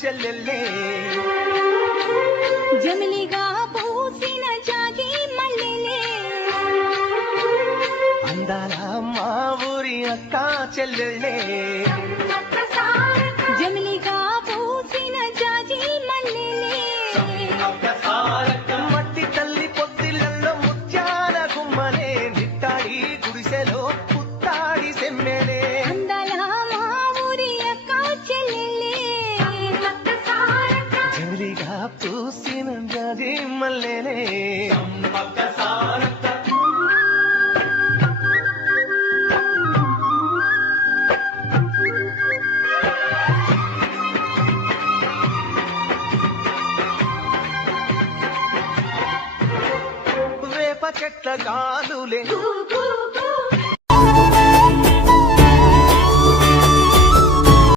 చెల్లెల్లే జమిలిగా పూసిన జాజి మల్లెలే అందాల మా ఊరి అక్క చెల్లెల్లే జమిలిగా పూసిన జాజి మల్లెలే మట్టి తల్లి పొత్తిళ్ళల్లో ముత్యాల గుమ్మనే నిట్టాడి గుడిసెలో పుత్తాడి సెమ్మెనే అందాల మా ఊరి అక్క చెల్లెలే జమిలిగా పూసిన జాజి మల్లెలే వేప చెట్ల గాలులే